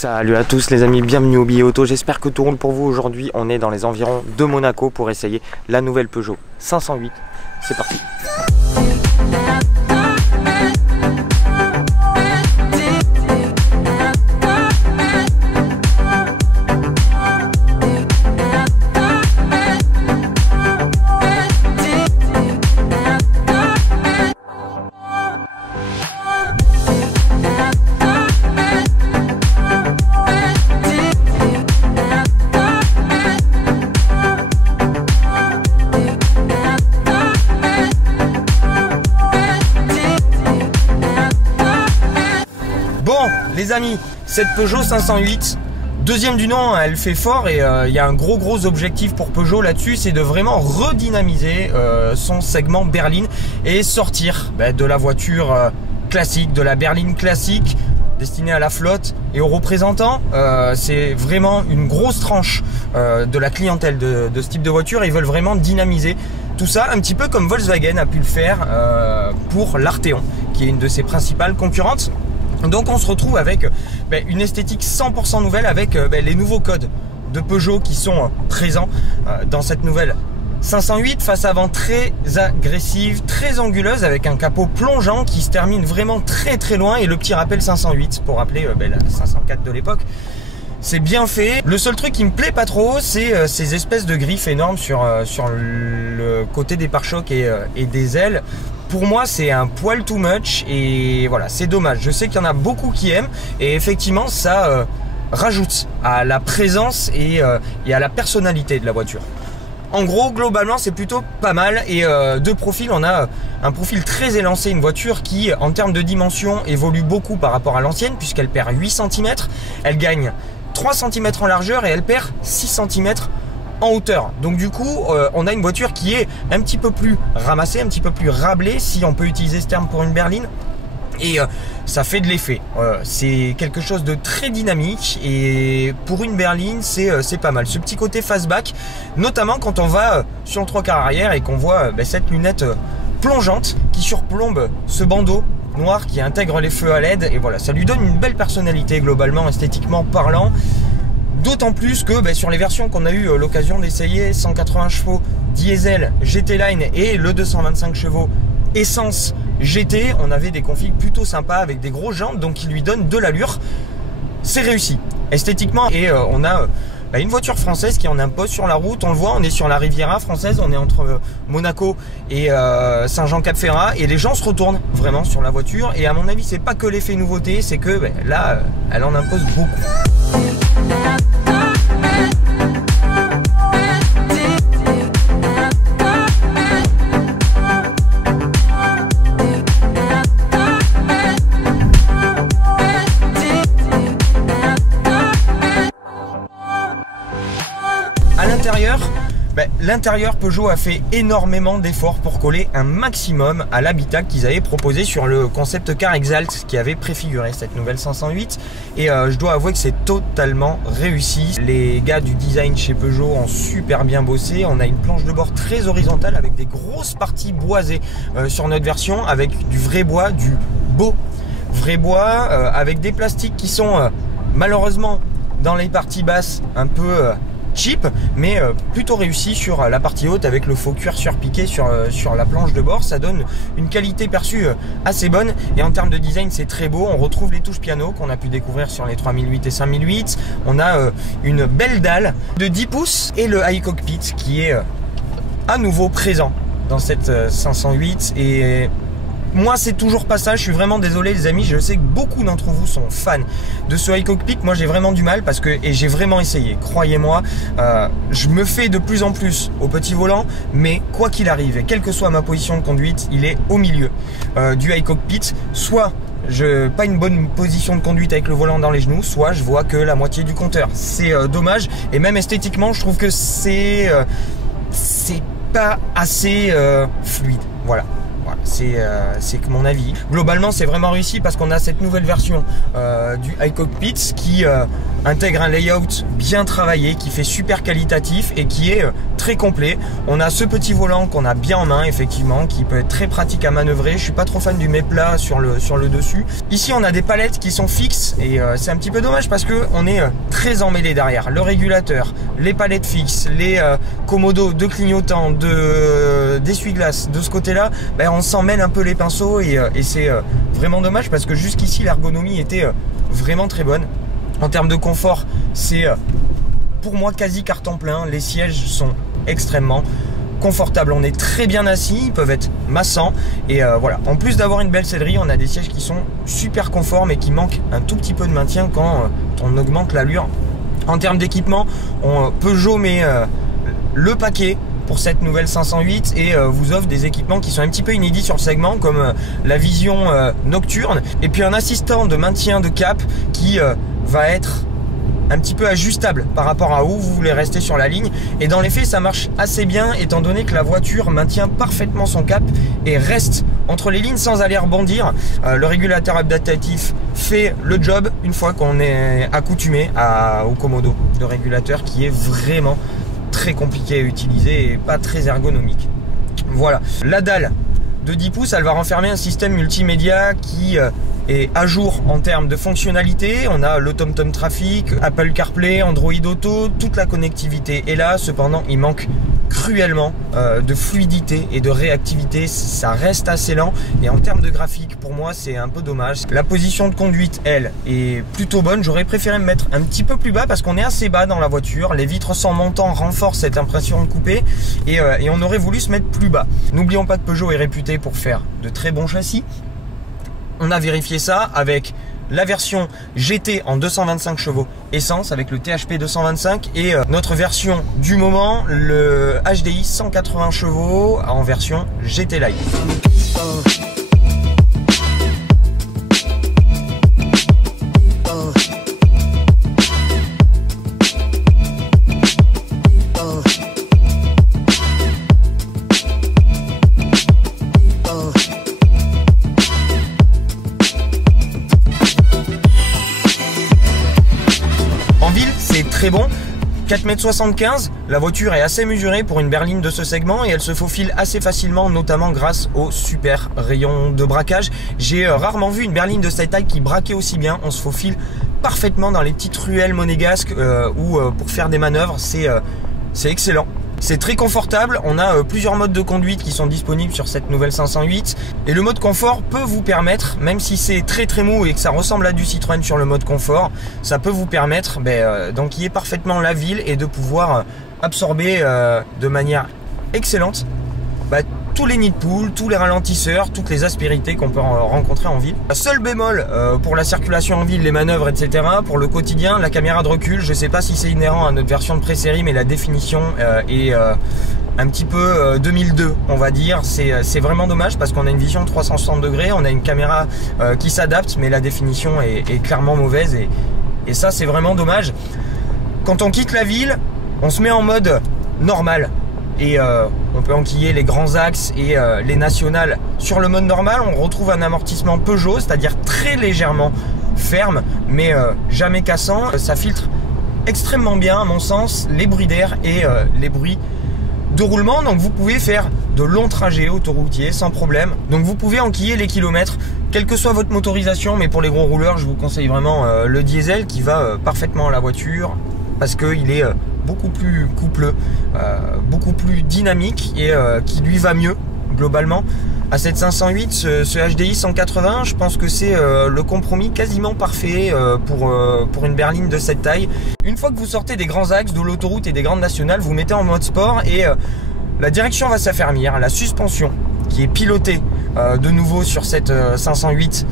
Salut à tous les amis, bienvenue au Billet Auto, j'espère que tout roule pour vous. Aujourd'hui on est dans les environs de Monaco pour essayer la nouvelle Peugeot 508, c'est parti. Les amis, cette Peugeot 508, deuxième du nom, elle fait fort et il y a un gros objectif pour Peugeot là-dessus, c'est de vraiment redynamiser son segment berline et sortir de la voiture classique, de la berline classique destinée à la flotte et aux représentants. C'est vraiment une grosse tranche de la clientèle de ce type de voiture. Ils veulent vraiment dynamiser tout ça, un petit peu comme Volkswagen a pu le faire pour l'Arteon, qui est une de ses principales concurrentes. Donc on se retrouve avec une esthétique 100% nouvelle avec les nouveaux codes de Peugeot qui sont présents dans cette nouvelle 508, face avant très agressive, très anguleuse avec un capot plongeant qui se termine vraiment très loin et le petit rappel 508 pour rappeler la 504 de l'époque. C'est bien fait. Le seul truc qui me plaît pas trop, c'est ces espèces de griffes énormes sur le côté des pare-chocs et des ailes. Pour moi, c'est un poil too much et voilà, c'est dommage. Je sais qu'il y en a beaucoup qui aiment et effectivement, ça rajoute à la présence et à la personnalité de la voiture. En gros, globalement, c'est plutôt pas mal et de profil, on a un profil très élancé, une voiture qui, en termes de dimension, évolue beaucoup par rapport à l'ancienne puisqu'elle perd 8 cm, elle gagne 3 cm en largeur et elle perd 6 cm en hauteur. Donc du coup on a une voiture qui est un petit peu plus ramassée, un petit peu plus rablée, si on peut utiliser ce terme pour une berline, et ça fait de l'effet. C'est quelque chose de très dynamique et pour une berline c'est pas mal. Ce petit côté fastback, notamment quand on va sur le 3/4 arrière et qu'on voit cette lunette plongeante qui surplombe ce bandeau noir qui intègre les feux à LED, et voilà, ça lui donne une belle personnalité globalement, esthétiquement parlant. D'autant plus que sur les versions qu'on a eu l'occasion d'essayer, 180 chevaux diesel GT Line et le 225 chevaux essence GT, on avait des configs plutôt sympas avec des grosses jantes, donc qui lui donnent de l'allure. C'est réussi esthétiquement et on a une voiture française qui en impose sur la route. On le voit, on est sur la Riviera française, on est entre Monaco et Saint-Jean-Cap-Ferrat et les gens se retournent vraiment sur la voiture. Et à mon avis, c'est pas que l'effet nouveauté, c'est que là, elle en impose beaucoup. L'intérieur, Peugeot a fait énormément d'efforts pour coller un maximum à l'habitacle qu'ils avaient proposé sur le concept car Exalt qui avait préfiguré cette nouvelle 508, et je dois avouer que c'est totalement réussi. Les gars du design chez Peugeot ont super bien bossé. On a une planche de bord très horizontale avec des grosses parties boisées sur notre version, avec du vrai bois, du beau vrai bois, avec des plastiques qui sont malheureusement dans les parties basses un peu cheap, mais plutôt réussi sur la partie haute avec le faux cuir surpiqué sur la planche de bord. Ça donne une qualité perçue assez bonne et en termes de design c'est très beau. On retrouve les touches piano qu'on a pu découvrir sur les 3008 et 5008. On a une belle dalle de 10 pouces et le high cockpit qui est à nouveau présent dans cette 508, et moi c'est toujours pas ça. Je suis vraiment désolé les amis, je sais que beaucoup d'entre vous sont fans de ce high cockpit. Moi j'ai vraiment du mal parce que, et j'ai vraiment essayé, croyez-moi, je me fais de plus en plus au petit volant, mais quoi qu'il arrive et quelle que soit ma position de conduite, il est au milieu du high cockpit. Soit pas une bonne position de conduite avec le volant dans les genoux, soit je vois que la moitié du compteur. C'est dommage, et même esthétiquement je trouve que c'est pas assez fluide. Voilà. C'est que mon avis. Globalement, c'est vraiment réussi parce qu'on a cette nouvelle version du high cockpit qui intègre un layout bien travaillé qui fait super qualitatif et qui est très complet. On a ce petit volant qu'on a bien en main effectivement, qui peut être très pratique à manœuvrer. Je suis pas trop fan du méplat sur le dessus. Ici on a des palettes qui sont fixes et c'est un petit peu dommage parce que on est très emmêlé derrière. Le régulateur, les palettes fixes, les commodos de clignotants, d'essuie-glace de ce côté-là, ben, on s'en mêle un peu les pinceaux et c'est vraiment dommage parce que jusqu'ici l'ergonomie était vraiment très bonne. En termes de confort, c'est pour moi quasi carton plein. Les sièges sont extrêmement confortables. On est très bien assis, ils peuvent être massants. Et voilà, en plus d'avoir une belle sellerie, on a des sièges qui sont super confort mais qui manquent un tout petit peu de maintien quand on augmente l'allure. En termes d'équipement, Peugeot met le paquet pour cette nouvelle 508 et vous offre des équipements qui sont un petit peu inédits sur le segment comme la vision nocturne et puis un assistant de maintien de cap qui va être un petit peu ajustable par rapport à où vous voulez rester sur la ligne et dans les faits ça marche assez bien étant donné que la voiture maintient parfaitement son cap et reste entre les lignes sans aller rebondir. Le régulateur adaptatif fait le job une fois qu'on est accoutumé au commodo de régulateur qui est vraiment très compliqué à utiliser et pas très ergonomique. Voilà, la dalle de 10 pouces, elle va renfermer un système multimédia qui est à jour en termes de fonctionnalité. On a le TomTom Trafic, Apple CarPlay, Android Auto, toute la connectivité. Et là, cependant, il manque cruellement de fluidité et de réactivité. Ça reste assez lent et en termes de graphique, pour moi, c'est un peu dommage. La position de conduite, elle, est plutôt bonne. J'aurais préféré me mettre un petit peu plus bas parce qu'on est assez bas dans la voiture. Les vitres sans montant renforcent cette impression de coupé et on aurait voulu se mettre plus bas. N'oublions pas que Peugeot est réputé pour faire de très bons châssis. On a vérifié ça avec la version GT en 225 chevaux essence avec le THP 225 et notre version du moment, le HDI 180 chevaux en version GT Light. Très bon, 4,75 m, la voiture est assez mesurée pour une berline de ce segment et elle se faufile assez facilement, notamment grâce au super rayon de braquage. J'ai rarement vu une berline de cette taille qui braquait aussi bien. On se faufile parfaitement dans les petites ruelles monégasques ou pour faire des manœuvres, c'est excellent. C'est très confortable, on a plusieurs modes de conduite qui sont disponibles sur cette nouvelle 508 et le mode confort peut vous permettre, même si c'est très mou et que ça ressemble à du Citroën sur le mode confort, ça peut vous permettre d'enquiller parfaitement la ville et de pouvoir absorber de manière excellente tous les nids de poules, tous les ralentisseurs, toutes les aspérités qu'on peut rencontrer en ville. Seul bémol pour la circulation en ville, les manœuvres, etc. Pour le quotidien, la caméra de recul, je ne sais pas si c'est inhérent à notre version de pré-série, mais la définition est un petit peu 2002, on va dire. C'est vraiment dommage parce qu'on a une vision de 360 degrés, on a une caméra qui s'adapte, mais la définition est clairement mauvaise et ça, c'est vraiment dommage. Quand on quitte la ville, on se met en mode normal. Et on peut enquiller les grands axes et les nationales sur le mode normal. On retrouve un amortissement Peugeot, c'est-à-dire très légèrement ferme, mais jamais cassant. Ça filtre extrêmement bien, à mon sens, les bruits d'air et les bruits de roulement. Donc vous pouvez faire de longs trajets autoroutiers sans problème. Donc vous pouvez enquiller les kilomètres, quelle que soit votre motorisation. Mais pour les gros rouleurs, je vous conseille vraiment le diesel qui va parfaitement à la voiture parce qu'il est beaucoup plus coupleux, beaucoup plus dynamique et qui lui va mieux globalement. À cette 508, ce HDI 180, je pense que c'est le compromis quasiment parfait pour une berline de cette taille. Une fois que vous sortez des grands axes de l'autoroute et des grandes nationales, vous mettez en mode sport et la direction va s'affermir. La suspension qui est pilotée de nouveau sur cette 508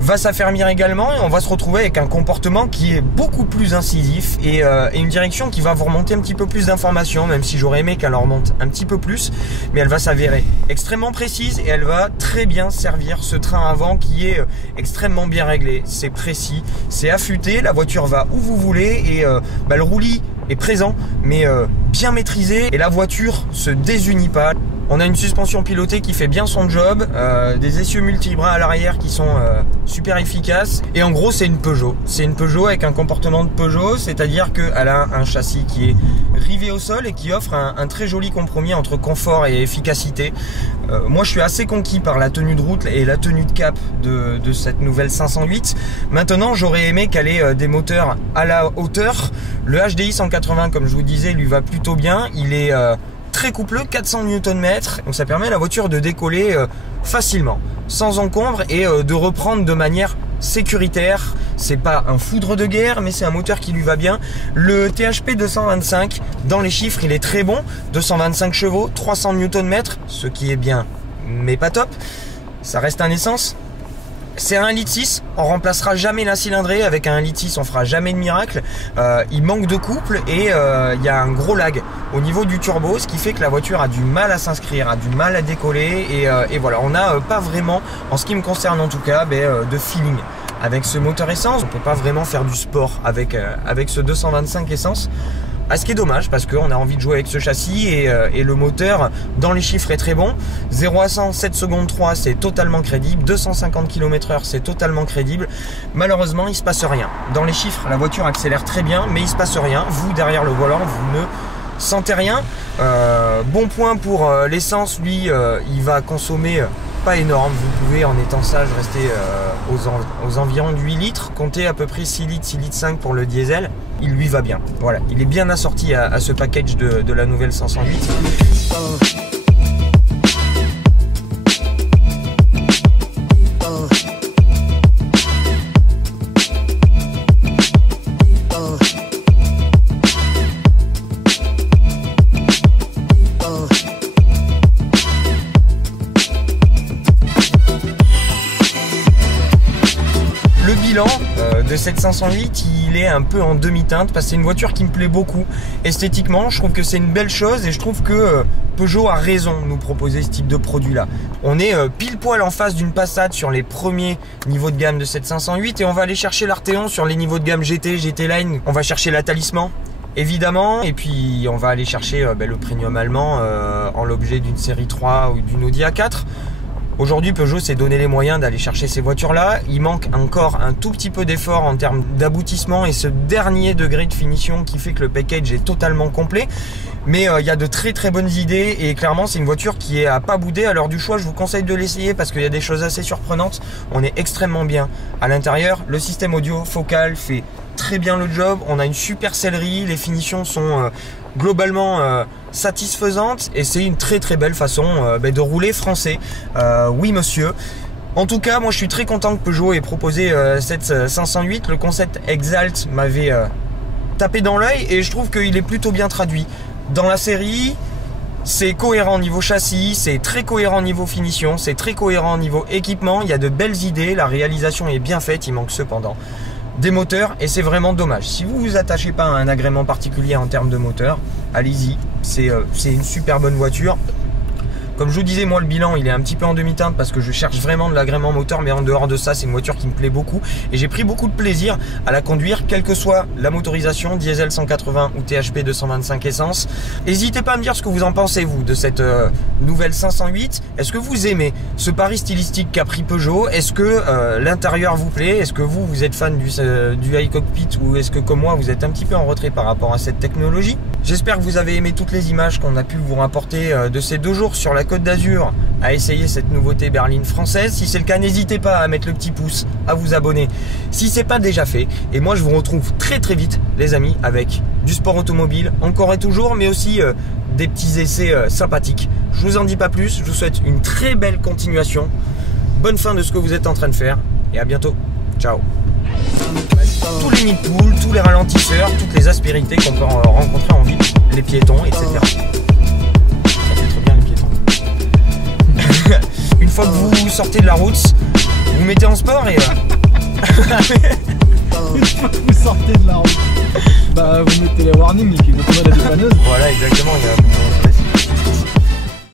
va s'affermir également et on va se retrouver avec un comportement qui est beaucoup plus incisif et une direction qui va vous remonter un petit peu plus d'informations, même si j'aurais aimé qu'elle en remonte un petit peu plus, mais elle va s'avérer extrêmement précise et elle va très bien servir ce train avant qui est extrêmement bien réglé. C'est précis, c'est affûté, la voiture va où vous voulez et le roulis est présent, mais bien maîtrisé et la voiture se désunit pas. On a une suspension pilotée qui fait bien son job, des essieux multibras à l'arrière qui sont super efficaces. Et en gros, c'est une Peugeot. C'est une Peugeot avec un comportement de Peugeot, c'est-à-dire qu'elle a un châssis qui est rivé au sol et qui offre un très joli compromis entre confort et efficacité. Moi, je suis assez conquis par la tenue de route et la tenue de cap de cette nouvelle 508. Maintenant, j'aurais aimé qu'elle ait des moteurs à la hauteur. Le HDI 180, comme je vous disais, lui va plutôt bien. Il est très coupleux, 400 Nm, donc ça permet à la voiture de décoller facilement, sans encombre et de reprendre de manière sécuritaire. C'est pas un foudre de guerre, mais c'est un moteur qui lui va bien. Le THP 225, dans les chiffres, il est très bon, 225 chevaux, 300 Nm, ce qui est bien, mais pas top. Ça reste un essence. C'est un 1,6 litre, on remplacera jamais la cylindrée. Avec un 1,6 litre, on fera jamais de miracle. Il manque de couple et il y a un gros lag au niveau du turbo, ce qui fait que la voiture a du mal à s'inscrire, a du mal à décoller et voilà, on n'a pas vraiment, en ce qui me concerne en tout cas, de feeling avec ce moteur essence. On peut pas vraiment faire du sport avec ce 225 essence. Ce qui est dommage parce qu'on a envie de jouer avec ce châssis et le moteur dans les chiffres est très bon. 0 à 100, 7 secondes 3, c'est totalement crédible. 250 km/h, c'est totalement crédible. Malheureusement, il se passe rien. Dans les chiffres, la voiture accélère très bien, mais il se passe rien. Vous, derrière le volant, vous ne sentez rien. Bon point pour l'essence, lui, il va consommer pas énorme. Vous pouvez, en étant sage, rester aux environs de 8 litres. Comptez à peu près 6 litres, 6 litres 5 pour le diesel. Il lui va bien. Voilà, il est bien assorti à ce package de la nouvelle 508. Le bilan de cette 508, il est un peu en demi-teinte parce que c'est une voiture qui me plaît beaucoup. Esthétiquement, je trouve que c'est une belle chose et je trouve que Peugeot a raison de nous proposer ce type de produit-là. On est pile poil en face d'une Passat sur les premiers niveaux de gamme de cette 508 et on va aller chercher l'Arteon sur les niveaux de gamme GT, GT Line. On va chercher la Talisman, évidemment, et puis on va aller chercher le premium allemand en l'objet d'une série 3 ou d'une Audi A4. Aujourd'hui, Peugeot s'est donné les moyens d'aller chercher ces voitures-là. Il manque encore un tout petit peu d'effort en termes d'aboutissement et ce dernier degré de finition qui fait que le package est totalement complet. Mais il y a de très très bonnes idées et clairement c'est une voiture qui est à pas bouder. À l'heure du choix, je vous conseille de l'essayer parce qu'il y a des choses assez surprenantes. On est extrêmement bien à l'intérieur. Le système audio focal fait très bien le job. On a une super sellerie. Les finitions sont globalement satisfaisantes et c'est une très très belle façon de rouler français. Oui monsieur. En tout cas, moi je suis très content que Peugeot ait proposé cette 508. Le concept Exalt m'avait tapé dans l'œil et je trouve qu'il est plutôt bien traduit. Dans la série, c'est cohérent niveau châssis, c'est très cohérent niveau finition, c'est très cohérent niveau équipement. Il y a de belles idées, la réalisation est bien faite, il manque cependant des moteurs et c'est vraiment dommage. Si vous vous attachez pas à un agrément particulier en termes de moteur, allez-y, c'est une super bonne voiture. Comme je vous disais, moi le bilan il est un petit peu en demi-teinte parce que je cherche vraiment de l'agrément moteur, mais en dehors de ça c'est une voiture qui me plaît beaucoup et j'ai pris beaucoup de plaisir à la conduire, quelle que soit la motorisation, diesel 180 ou THP 225 essence. N'hésitez pas à me dire ce que vous en pensez vous de cette nouvelle 508. Est-ce que vous aimez ce pari stylistique qu'a pris Peugeot? Est-ce que l'intérieur vous plaît? Est-ce que vous êtes fan du high cockpit ou est-ce que comme moi vous êtes un petit peu en retrait par rapport à cette technologie? J'espère que vous avez aimé toutes les images qu'on a pu vous rapporter de ces 2 jours sur la Côte d'Azur à essayer cette nouveauté berline française. Si c'est le cas, n'hésitez pas à mettre le petit pouce, à vous abonner si c'est pas déjà fait. Et moi je vous retrouve très très vite les amis avec du sport automobile encore et toujours, mais aussi des petits essais sympathiques. Je vous en dis pas plus, je vous souhaite une très belle continuation, bonne fin de ce que vous êtes en train de faire et à bientôt. Ciao. Tous les nids de poules, tous les ralentisseurs, toutes les aspérités qu'on peut rencontrer en ville, les piétons, etc. Ça fait très bien les piétons. Une fois que vous sortez de la route, vous mettez en sport et... Une fois que vous sortez de la route, bah vous mettez les warnings et puis vous tombez la dépanneuse. Voilà, exactement. Il y a...